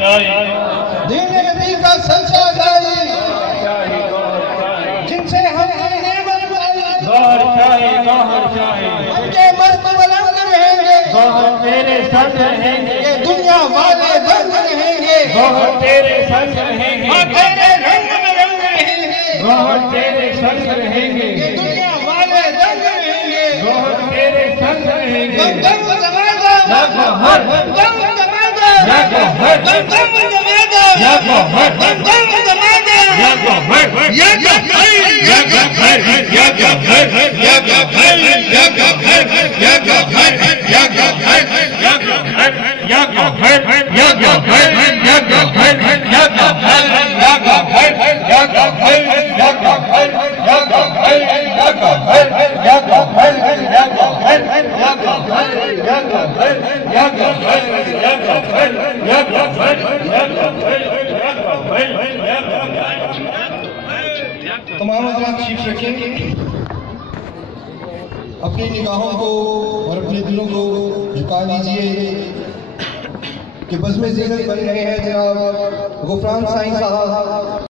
دین نبی کا سچا دائی جن سے ہم نے بنوائی ان کے مست بلند رہیں گے تیرے سنگ رہیں گے یہ دنیا والے دنگ رہیں گے تیرے سنگ رہیں گے تیرے رنگ میں رنگ رہیں گے تیرے سنگ رہیں گے یہ دنیا والے دنگ رہیں گے تیرے سنگ رہیں گے دم دماغا دم دماغا دم دماغا دم دماغا تمام حضرات تشریف رکھیں اپنی نگاہوں کو اور اپنے دلوں کو جھکا لیجئے کہ بزم زینت بن رہے ہیں جناب غفران سائیں صاحب